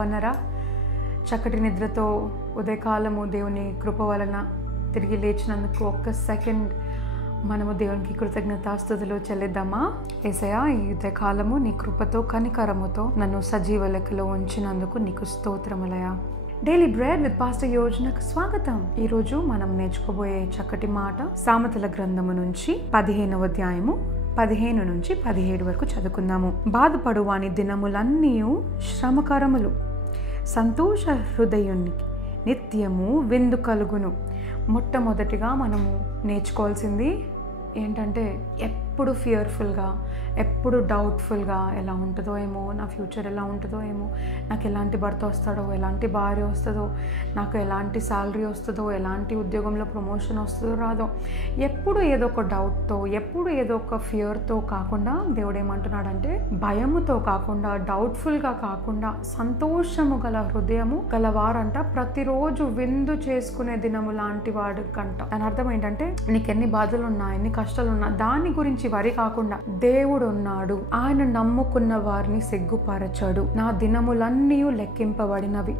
బాగున్నారా? చక్కటి నిద్రతో ఉదయకాలము దేవుని కృప వలన తిరిగి లేచినందుకు ఒక్క సెకండ్ మనము దేవునికి కృతజ్ఞతాస్తుతులు చెల్లిద్దామా? యేసయ్యా, ఈ ఉదయకాలము నీ కృపతో కనికరముతో నన్ను సజీవ లెక్కలో ఉంచినందుకు నీకు స్తోత్రములయా. డైలీ బ్రెడ్ విత్ పాస్టర్ యోజనకు స్వాగతం. ఈరోజు మనం నేర్చుకోబోయే చక్కటి మాట సామెతల గ్రంథము నుంచి 15వ అధ్యాయము 15 నుంచి 17 వరకు చదువుకుందాము. బాధపడు వాని దినములన్నీ శ్రమకరములు, సంతోష హృదయునికి నిత్యము విందు కలుగును. మొట్టమొదటిగా మనము నేర్చుకోవాల్సింది ఏంటంటే, ఎప్పుడు ఫియర్ఫుల్గా, ఎప్పుడు డౌట్ఫుల్గా ఎలా ఉంటుందో ఏమో, నా ఫ్యూచర్ ఎలా ఉంటుందో ఏమో, నాకు ఎలాంటి భర్త వస్తాడో, ఎలాంటి భార్య వస్తుందో, నాకు ఎలాంటి శాలరీ వస్తుందో, ఎలాంటి ఉద్యోగంలో ప్రమోషన్ వస్తుందో రాదో, ఎప్పుడు ఏదో ఒక డౌట్తో, ఎప్పుడు ఏదో ఒక ఫియర్తో కాకుండా దేవుడు ఏమంటున్నాడంటే, భయముతో కాకుండా, డౌట్ఫుల్గా కాకుండా సంతోషము గల హృదయము గలవారంట ప్రతిరోజు విందు చేసుకునే దినము లాంటి వాడు కంట. దాని అర్థం ఏంటంటే, నీకు ఎన్ని బాధలు ఉన్నా, ఎన్ని కష్టాలు ఉన్నా దాని గురించి వరి కాకుండా దేవుడు ఉన్నాడు, ఆయన నమ్ముకున్న వారిని సిగ్గుపరచడు, నా దినములన్నీ లెక్కింపబడినవి,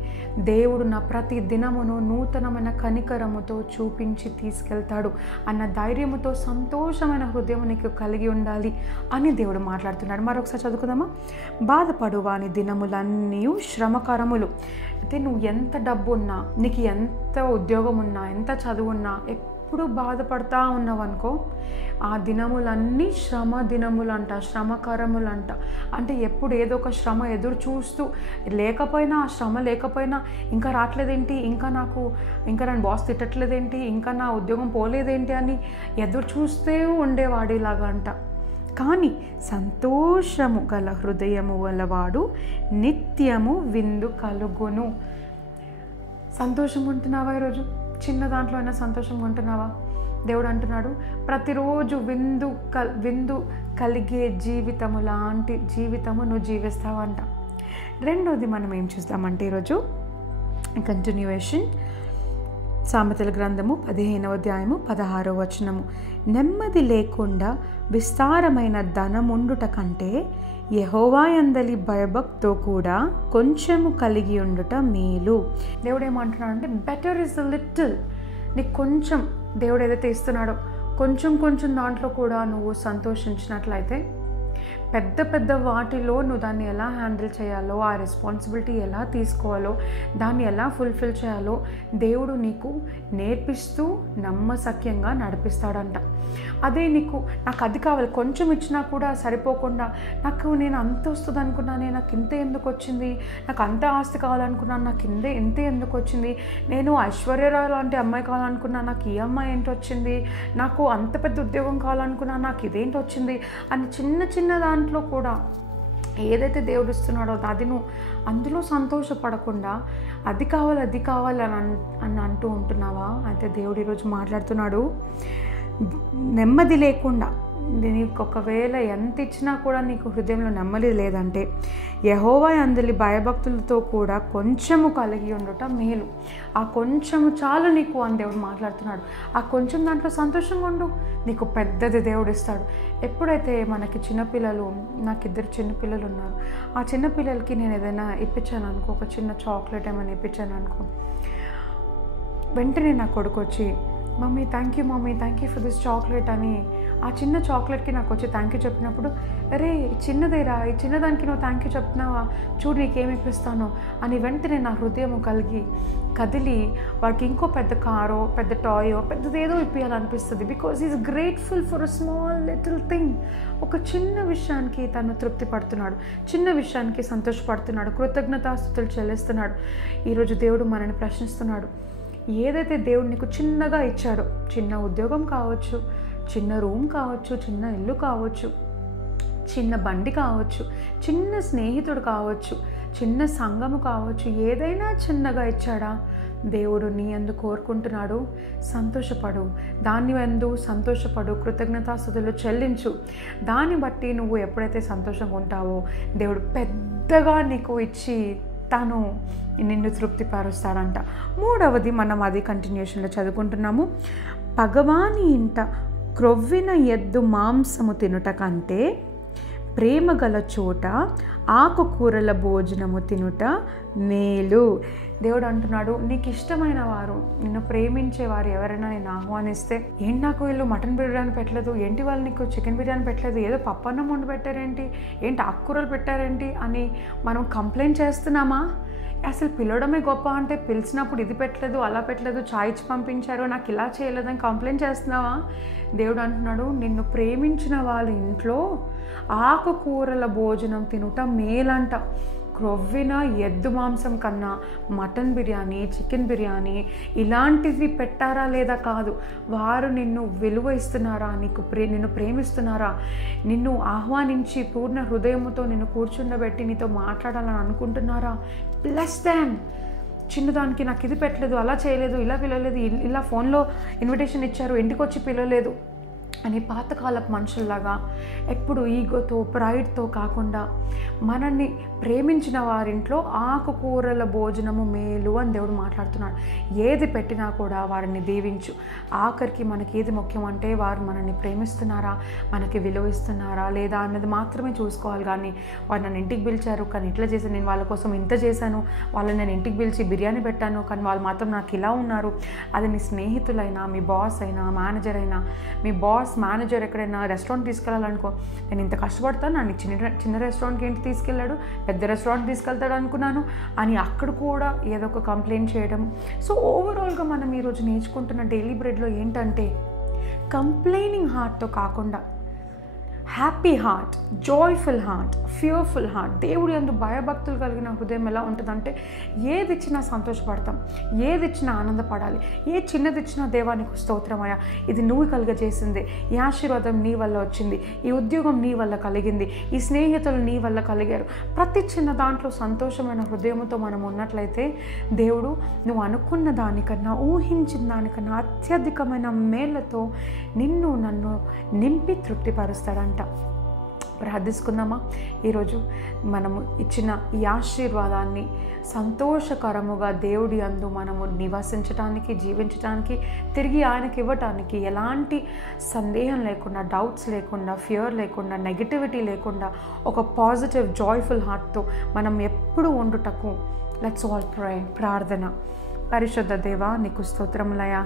దేవుడు నా ప్రతి దినమును నూతనమైన కనికరముతో చూపించి తీసుకెళ్తాడు అన్న ధైర్యముతో సంతోషమైన హృదయం నీకు కలిగి ఉండాలి అని దేవుడు మాట్లాడుతున్నాడు. మరొకసారి చదువుకుందామా? బాధపడు వాని దినములన్నీ శ్రమకరములు. అయితే నువ్వు ఎంత డబ్బు ఉన్నా, నీకు ఎంత ఉద్యోగం ఉన్నా, ఎంత చదువు ఉన్నా, ఎప్పుడు బాధపడతా ఉన్నావు అనుకో, ఆ దినములన్నీ శ్రమ దినములంట, శ్రమకరములంట. అంటే ఎప్పుడు ఏదో ఒక శ్రమ ఎదురు చూస్తూ, లేకపోయినా ఆ శ్రమ లేకపోయినా ఇంకా రావట్లేదేంటి, ఇంకా నన్ను బాస్ తిట్టట్లేదేంటి, ఇంకా నా ఉద్యోగం పోలేదేంటి అని ఎదురు చూస్తూ ఉండేవాడిలాగా అంట. కానీ సంతోషము గల హృదయము గలవాడు నిత్యము విందు కలుగును. సంతోషం ఉంటున్నావా? ఈరోజు చిన్న దాంట్లో అయినా సంతోషంగా ఉంటున్నావా? దేవుడు అంటున్నాడు, ప్రతిరోజు విందు కలిగే జీవితము లాంటి జీవితము నువ్వు జీవిస్తావంట. రెండోది మనం ఏం చూస్తామంటే, ఈరోజు కంటిన్యూయేషన్ సామెతల గ్రంథము 15వ అధ్యాయము 16వ వచనము. నెమ్మది లేకుండా విస్తారమైన ధనముండుట కంటే యెహోవా యందలి భయభక్తితో కూడా కొంచెము కలిగి ఉండుట మేలు. దేవుడు ఏమంటున్నాడు అంటే, బెటర్ ఇస్ ద లిటిల్. నీకు కొంచెం దేవుడు ఏదైతే ఇస్తున్నాడో కొంచెం దాంట్లో కూడా నువ్వు సంతోషించినట్లయితే, పెద్ద వాటిలో నువ్వు దాన్ని ఎలా హ్యాండిల్ చేయాలో, ఆ రెస్పాన్సిబిలిటీ ఎలా తీసుకోవాలో, దాన్ని ఎలా ఫుల్ఫిల్ చేయాలో దేవుడు నీకు నేర్పిస్తూ నమ్మసక్యంగా నడిపిస్తాడంట. అదే నాకు అది కావాలి, కొంచెం ఇచ్చినా కూడా సరిపోకుండా, నేను అంత వస్తుంది అనుకున్నానే, నాకు ఇంత ఎందుకు వచ్చింది, నాకు అంత ఆస్తి కావాలనుకున్నాను, నాకు ఇంత ఎందుకు వచ్చింది, నేను ఐశ్వర్యరావు లాంటి అమ్మాయి కావాలనుకున్నాను, నాకు ఈ అమ్మాయి ఏంటి వచ్చింది, నాకు అంత పెద్ద ఉద్యోగం కావాలనుకున్నాను, నాకు ఇదేంటి వచ్చింది అని చిన్న దాంట్లో కూడా ఏదైతే దేవుడు ఇస్తున్నాడో అది నువ్వు అందులో సంతోషపడకుండా అది కావాలి అని అంటూ ఉంటున్నావా? అయితే దేవుడు ఈరోజు మాట్లాడుతున్నాడు, నెమ్మది లేకుండా, నీకు ఒకవేళ ఎంత ఇచ్చినా కూడా నీకు హృదయంలో నెమ్మది లేదంటే, యెహోవా యందలి భయభక్తులతో కూడా కొంచెము కలిగి ఉండటం మేలు. ఆ కొంచెము చాలు నీకు అని దేవుడు మాట్లాడుతున్నాడు. ఆ కొంచెం దాంట్లో సంతోషంగా ఉండు, నీకు పెద్దది దేవుడు ఇస్తాడు. ఎప్పుడైతే మనకి చిన్నపిల్లలు, నాకు 2 చిన్నపిల్లలు ఉన్నారు, ఆ చిన్నపిల్లలకి నేను ఏదైనా ఇప్పించాను అనుకో, ఒక చిన్న చాక్లెట్ ఏమైనా ఇప్పించాను అనుకో, వెంటనే నా కొడుకు వచ్చి, mummy thank you for this chocolate అని ఆ చిన్న చాక్లెట్కి నాకు వచ్చి థ్యాంక్ యూ చెప్పినప్పుడు, అరే చిన్నదేరా, ఈ చిన్నదానికి నువ్వు థ్యాంక్ యూ చెప్తున్నావా, చూడు నీకేమి ఇప్పిస్తానో అని వెంటనే నా హృదయం కదిలి వాడికి ఇంకో పెద్ద కారో, పెద్ద టాయో, పెద్దదేదో ఇప్పించాలనిపిస్తుంది. Because is grateful for a small little thing. ఒక చిన్న విషయానికి తను తృప్తి పడుతున్నాడు, చిన్న విషయానికి సంతోషపడుతున్నాడు, కృతజ్ఞతాస్తుతులు చెల్లిస్తున్నాడు. ఈరోజు దేవుడు మనని ప్రశ్నిస్తున్నాడు, ఏదైతే దేవుడు నీకు చిన్నగా ఇచ్చాడో, చిన్న ఉద్యోగం కావచ్చు, చిన్న రూమ్ కావచ్చు, చిన్న ఇల్లు కావచ్చు, చిన్న బండి కావచ్చు, చిన్న స్నేహితుడు కావచ్చు, చిన్న సంఘము కావచ్చు, ఏదైనా చిన్నగా ఇచ్చాడా? దేవుడు నీ యందు కోరుకుంటున్నాడు, సంతోషపడు, దాని యందు సంతోషపడు, కృతజ్ఞతాస్తుతులు చెల్లించు. దాన్ని బట్టి నువ్వు ఎప్పుడైతే సంతోషంగా ఉంటావో దేవుడు పెద్దగా నీకు ఇచ్చి తను నిన్ను తృప్తిపరుస్తాడంట. మూడవది మనం అది కంటిన్యూషన్లో చదువుకుంటున్నాము. పగవాని ఇంట క్రొవ్విన ఎద్దు మాంసము తినుట కంటే ప్రేమ గల చోట ఆకుకూరల భోజనము తినుట మేలు. దేవుడు అంటున్నాడు, నీకు ఇష్టమైన వారు, నిన్ను ప్రేమించేవారు ఎవరైనా నేను ఆహ్వానిస్తే, ఏంటి నాకు వీళ్ళు మటన్ బిర్యానీ పెట్టలేదు, ఏంటి వాళ్ళు నీకు చికెన్ బిర్యానీ పెట్టలేదు, ఏదో పప్పన్నం వండి పెట్టారేంటి, ఏంటి ఆకుకూరలు పెట్టారేంటి అని మనం కంప్లైంట్ చేస్తున్నామా? అసలు పిలవడమే గొప్ప అంటే పిలిచినప్పుడు ఇది పెట్టలేదు, అలా పెట్టలేదు, చాయ్ ఇచ్చి పంపించారు, నాకు ఇలా చేయలేదని కంప్లైంట్ చేస్తున్నావా? దేవుడు అంటున్నాడు, నిన్ను ప్రేమించిన వాళ్ళ ఇంట్లో ఆకుకూరల భోజనం తినుట మేలంట. క్రొవ్విన ఎద్దు మాంసం కన్నా మటన్ బిర్యానీ, చికెన్ బిర్యానీ ఇలాంటివి పెట్టారా లేదా కాదు, వారు నిన్ను విలువ ఇస్తున్నారా, నిన్ను ప్రేమిస్తున్నారా, నిన్ను ఆహ్వానించి పూర్ణ హృదయముతో నిన్ను కూర్చుండబెట్టి నీతో మాట్లాడాలని అనుకుంటున్నారా? Bless them. చిన్నదానికి నాకు ఇది పెట్టలేదు, అలా చేయలేదు, ఇలా పిలవలేదు, ఇలా ఫోన్లో ఇన్విటేషన్ ఇచ్చారు, ఇంటికి వచ్చి పిలవలేదు అని పాతకాలపు మనుషుల్లాగా ఎప్పుడు ఈగోతో ప్రైడ్తో కాకుండా మనల్ని ప్రేమించిన వారింట్లో ఆకుకూరల భోజనము మేలు అని దేవుడు మాట్లాడుతున్నాడు. ఏది పెట్టినా కూడా వారిని దీవించు. ఆఖరికి మనకి ఏది ముఖ్యం అంటే వారు మనల్ని ప్రేమిస్తున్నారా, మనకి విలువ ఇస్తున్నారా లేదా అన్నది మాత్రమే చూసుకోవాలి. కానీ వారు నన్ను ఇంటికి పిలిచారు కానీ ఇట్లా చేశాను, నేను వాళ్ళ కోసం ఇంత చేశాను, వాళ్ళని నేను ఇంటికి పిలిచి బిర్యానీ పెట్టాను కానీ వాళ్ళు మాత్రం నాకు ఇలా ఉన్నారు. అది నీ స్నేహితులైనా, మీ బాస్ అయినా, మేనేజర్ అయినా, మీ బాస్ మేనేజర్ ఎక్కడైనా రెస్టారెంట్ తీసుకెళ్ళాలనుకో, నేను ఇంత కష్టపడతాను, నన్ను చిన్న రెస్టారెంట్కి ఏంటి తీసుకెళ్ళాడు, పెద్ద రెస్టారెంట్ తీసుకెళ్తాడు అనుకున్నాను అని అక్కడ కూడా ఏదో ఒక కంప్లైంట్ చేయడం. సో ఓవరాల్గా మనం ఈరోజు నేర్చుకుంటున్న డైలీ బ్రెడ్లో ఏంటంటే కంప్లైనింగ్ హార్ట్తో కాకుండా happy heart, joyful heart, fearful heart. దేవుడు యందు భయభక్తులు కలిగిన హృదయం ఎలా ఉంటుందంటే ఏది ఇచ్చినా సంతోషపడతాం, ఏది ఇచ్చినా ఆనందపడాలి, ఏ చిన్నది ఇచ్చినా దేవానికి స్తోత్రమయ్యా, ఇది నువ్వు కలుగజేసింది, ఈ ఆశీర్వాదం నీ వల్ల వచ్చింది, ఈ ఉద్యోగం నీ వల్ల కలిగింది, ఈ స్నేహితులు నీ వల్ల కలిగారు. ప్రతి చిన్న దాంట్లో సంతోషమైన హృదయంతో మనం ఉన్నట్లయితే దేవుడు నువ్వు అనుకున్న దానికన్నా, ఊహించిన దానికన్నా అత్యధికమైన మేళ్లతో నిన్ను నన్ను నింపి తృప్తిపరుస్తాడంట. ప్రార్థించుకుందామా? ఈరోజు మనము ఇచ్చిన ఈ ఆశీర్వాదాన్ని సంతోషకరముగా దేవుడి యందు మనము నివసించడానికి, జీవించడానికి, తిరిగి ఆయనకి ఇవ్వటానికి ఎలాంటి సందేహం లేకుండా, డౌట్స్ లేకుండా, ఫియర్ లేకుండా, నెగటివిటీ లేకుండా ఒక పాజిటివ్ జాయ్ఫుల్ హార్ట్తో మనం ఎప్పుడు ఉండుటకు లెట్స్ ఆల్ ప్రే. ప్రార్థన. పరిశుద్ధ దేవా, నీకు స్తోత్రములయ్యా.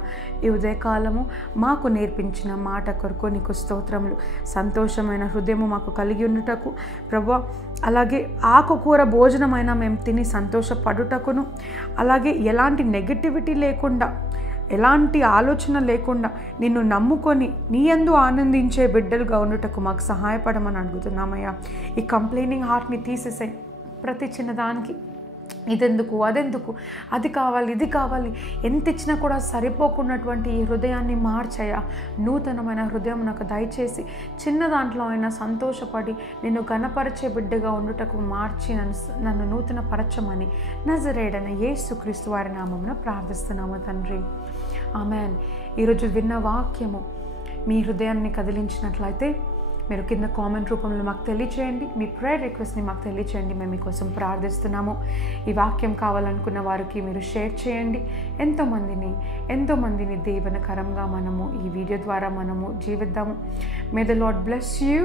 ఈ ఉదయకాలము మాకు నేర్పించిన మాట కొరకు నీకు స్తోత్రములు. సంతోషమైన హృదయము మాకు కలిగి ఉండుటకు ప్రభువా, అలాగే ఆకుకూర భోజనమైన మేము తిని సంతోషపడుటకును, అలాగే ఎలాంటి నెగటివిటీ లేకుండా, ఎలాంటి ఆలోచన లేకుండా నిన్ను నమ్ముకొని నీ యందు ఆనందించే బిడ్డలుగా ఉండుటకు మాకు సహాయపడమని అడుగుతున్నామయ్యా. ఈ కంప్లైనింగ్ హార్ట్ని తీసేసాయి. ప్రతి చిన్నదానికి ఇదెందుకు, అదెందుకు, అది కావాలి, ఇది కావాలి, ఎంత ఇచ్చినా కూడా సరిపోకున్నటువంటి ఈ హృదయాన్ని మార్చయ్యా. నూతనమైన హృదయం నాకు దయచేసి చిన్న దాంట్లో అయినా సంతోషపడి నిన్ను ఘనపరిచే బిడ్డగా ఉండుటకు మార్చి నన్ను నూతన పరచమని నజరేయుడైన యేసుక్రీస్తు వారి నామమున ప్రార్థిస్తున్నాము తండ్రి. ఆమెన్. ఈరోజు విన్న వాక్యము మీ హృదయాన్ని కదిలించినట్లయితే మీరు కింద కామెంట్ రూపంలో మాకు తెలియచేయండి. మీ ప్రేయర్ రిక్వెస్ట్ని మాకు తెలియచేయండి. మేము మీకోసం ప్రార్థిస్తున్నాము. ఈ వాక్యం కావాలనుకున్న వారికి మీరు షేర్ చేయండి. ఎంతోమందిని దీవెనకరంగా మనము ఈ వీడియో ద్వారా మనము జీవిద్దాము. May the lord bless you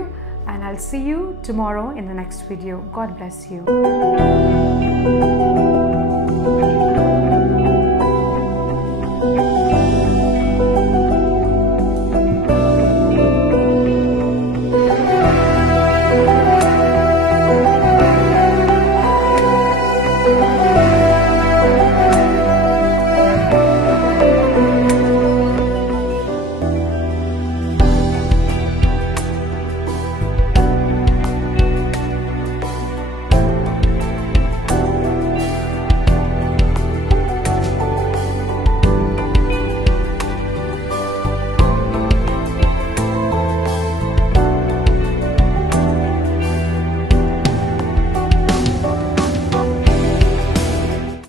and I'll see you tomorrow in the next video. God bless you.